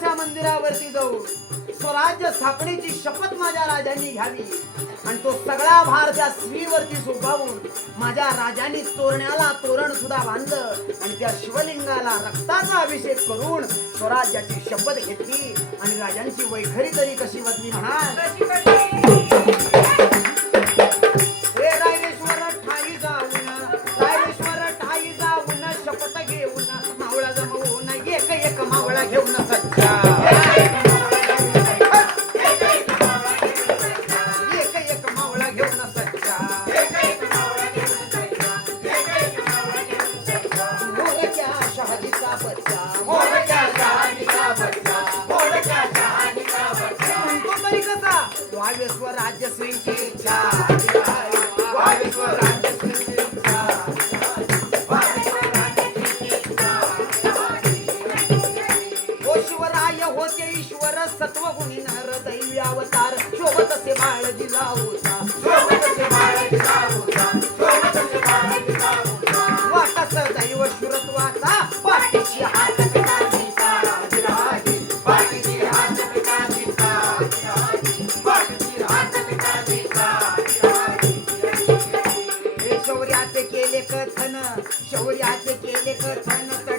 देवाच्या मंदिरावरती जाऊन स्वराज्य स्थापनेची शपथ माझ्या राजांनी घ्यावी आणि तो सगळा भार त्या स्त्रीवरती सोपवून माझ्या राजांनी तोरण्याला तोरण सुद्धा बांधलं आणि त्या शिवलिंगाला रक्ताचा अभिषेक करून स्वराज्याची शपथ घेतली आणि राजांची वैखरी तरी कशी बदली म्हणाल रायरेश्वर ठाई जाऊन शपथ घेऊन मावळा जमवून एक एक मावळा घेऊन सच्चा स्वराज्य श्रीची इच्छा शिवराय होते ईश्वर सत्वगुणी नर दैवी अवतार शोभत से बाळ दिला होता वाटस दैव शुरत्वाचा पाठीची हात शौर्याचे केले कथन